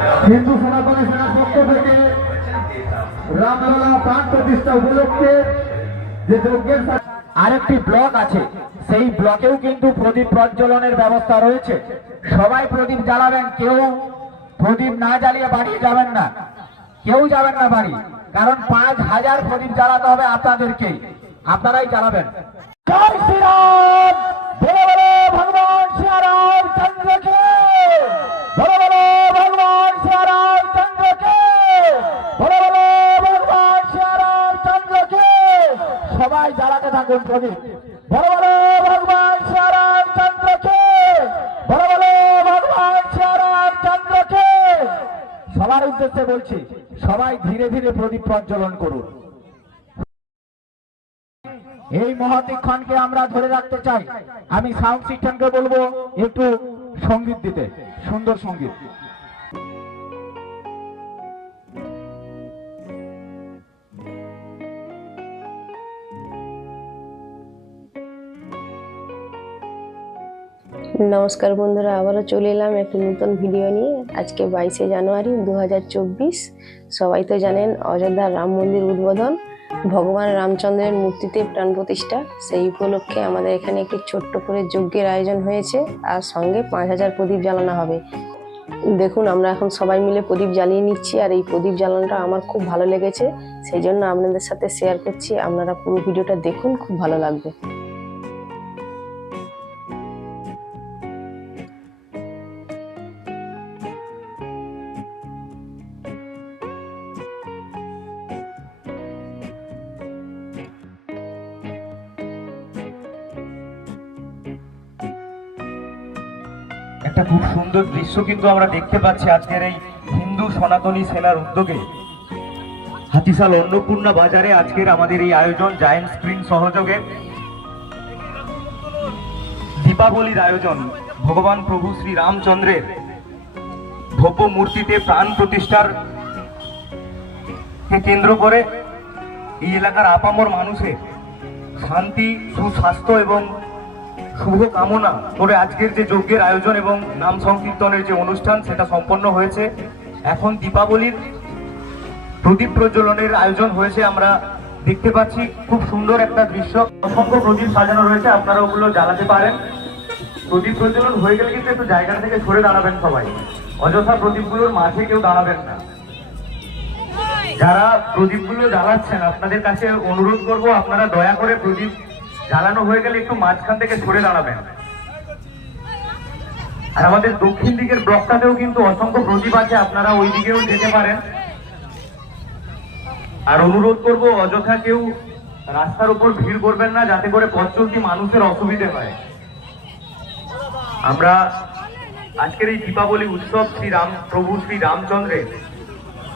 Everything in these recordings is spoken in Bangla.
হিন্দু সনাতনী সেনার পক্ষ থেকে রামলালা প্রাণ প্রতিষ্ঠা উপলক্ষে যে যজ্ঞের আরেকটি ব্লক আছে, সেই ব্লকেও কিন্তু প্রদীপ প্রজ্বলনের ব্যবস্থা রয়েছে। সবাই প্রদীপ জ্বালাবেন, কেউ প্রদীপ না জ্বালিয়ে বাড়ি যাবেন না, কেউ যাবেন না বাড়ি, কারণ 5000 প্রদীপ জ্বালাতে হবে আপনাদেরকে, আপনারাই জ্বালাবেন। জয় শ্রীরাম, বলো বলো ভগবান শ্রীরামচন্দ্রকে, বলো বলো ভগবান শ্রীরামচন্দ্রকে, বলো বলো ভগবান শ্রীরামচন্দ্রকে। সবাই জ্বালাতে থাকুন প্রদীপ, বলো বলো ভগবান শ্রীরামচন্দ্রকে, বলো বলো ভগবান শ্রীরামচন্দ্রকে। সবার উদ্দেশ্যে বলছি, সবাই ধীরে ধীরে প্রদীপ প্রজ্বলন করুন। এই মহতীক্ষণকে আমরা ধরে রাখতে চাই। আমি সাউন্ড সিস্টেমকে বলবো একটু সঙ্গীত দিতে, সুন্দর সঙ্গীত। নমস্কার বন্ধুরা, আবারও চলে এলাম একটি নতুন ভিডিও নিয়ে। আজকে 22শে জানুয়ারি 2024। সবাই তো জানেন অযোধ্যার রাম মন্দির উদ্বোধন, ভগবান রামচন্দ্রের মূর্তিতে প্রাণ প্রতিষ্ঠা। সেই উপলক্ষে আমাদের এখানে একটি ছোট্ট করে যজ্ঞের আয়োজন হয়েছে, আর সঙ্গে 5000 প্রদীপ জ্বালানো হবে। দেখুন, আমরা এখন সবাই মিলে প্রদীপ জ্বালিয়ে নিচ্ছি, আর এই প্রদীপ জ্বালানোটা আমার খুব ভালো লেগেছে, সেই জন্য আপনাদের সাথে শেয়ার করছি। আপনারা পুরো ভিডিওটা দেখুন, খুব ভালো লাগবে। একটা খুব সুন্দর দৃশ্য কিন্তু আমরা দেখতে পাচ্ছি আজকের এই হিন্দু সনাতনী সেনার উদ্যোগে হাতিশাল অন্নপূর্ণা বাজারে আজকের আমাদের এই আয়োজন জায়েন্ট স্ক্রিন সহযোগে দীপাবলির আয়োজন। ভগবান প্রভু শ্রী রামচন্দ্রের ভব্য মূর্তিতে প্রাণ প্রতিষ্ঠার কে কেন্দ্র করে এই এলাকার আপামর মানুষের শান্তি, সুস্বাস্থ্য এবং শুভ কামনা করে আজকের যে যজ্ঞের আয়োজন এবং নাম সংকীর্তনের যে অনুষ্ঠান সেটা সম্পন্ন হয়েছে। এখন দীপাবলির প্রদীপ প্রজ্বলনের আয়োজন হয়েছে, আমরা দেখতে পাচ্ছি খুব সুন্দর একটা দৃশ্য। অসংখ্য প্রদীপ সাজানো রয়েছে, আপনারা ওগুলো জ্বালাতে পারেন। প্রদীপ প্রজ্বলন হয়ে গেলে কিন্তু একটু জায়গা থেকে সরে দাঁড়াবেন সবাই, অযথা প্রদীপগুলোর মাঝে কেউ দাঁড়াবেন না। যারা প্রদীপগুলো জ্বালাচ্ছেন আপনাদের কাছে অনুরোধ করব, আপনারা দয়া করে প্রদীপ জ্বালানো হয়ে গেলে একটু মাঝখান থেকে সরে দাঁড়াবেন। আর আমাদের দক্ষিণ দিকের ব্লকটাতেও কিন্তু অসংখ্য প্রদীপ আছে, আপনারা ওই দিকেও যেতে পারেন। আর অনুরোধ করব, অযথা কেউ রাস্তার উপর ভিড় করবেন না, যাতে করে পথ চলতি মানুষের অসুবিধে হয়। আমরা আজকের এই দীপাবলি উৎসব প্রভু শ্রী রামচন্দ্রের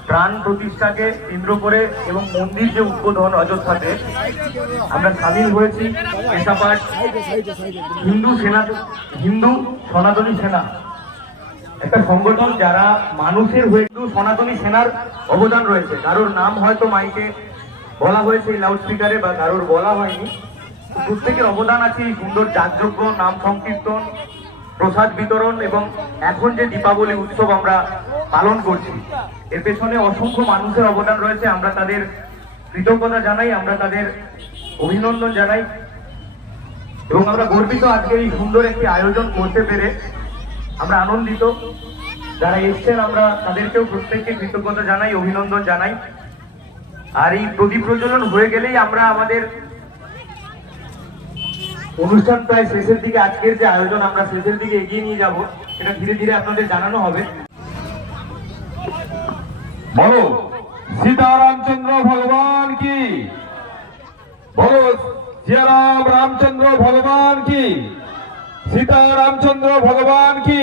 প্রাণ প্রতিষ্ঠাকে কেন্দ্র করে এবং মন্দির যে উদ্বোধন অযোধ্যাতে আমরা সামিল হয়েছি। পেশাপাট হিন্দু সনাতনী সেনা একটা সংগঠন, যারা মানুষের হয়ে হিন্দু সনাতনী সেনার অবদান রয়েছে। কারোর নাম হয়তো মাইকে বলা হয়েছে লাউড স্পিকারে, বা কারোর বলা হয়নি। প্রত্যেকের অবদান আছে এই সুন্দর যাগযজ্ঞ, নাম সংকীর্তন, প্রসাদ বিতরণ এবং এখন যে দীপাবলি উৎসব আমরা পালন করছি, এর পেছনে অসংখ্য মানুষের অবদান রয়েছে। আমরা তাদের কৃতজ্ঞতা জানাই, আমরা তাদের অভিনন্দন জানাই এবং আমরা গর্বিত আজকে এই সুন্দর একটি আয়োজন করতে পেরে। আমরা আনন্দিত, যারা এসছেন আমরা তাদেরকেও প্রত্যেককে কৃতজ্ঞতা জানাই, অভিনন্দন জানাই। আর এই প্রদীপ প্রজ্বলন হয়ে গেলেই আমরা আমাদের অনুষ্ঠান প্রায় শেষের দিকে, আজকের যে আয়োজন আমরা শেষের দিকে এগিয়ে নিয়ে যাব, সেটা ধীরে ধীরে আপনাদের জানানো হবে। বলো সীতারামচন্দ্র ভগবান কি, বলো সিয়ারাম রামচন্দ্র ভগবান কি, সীতারামচন্দ্র ভগবান কি।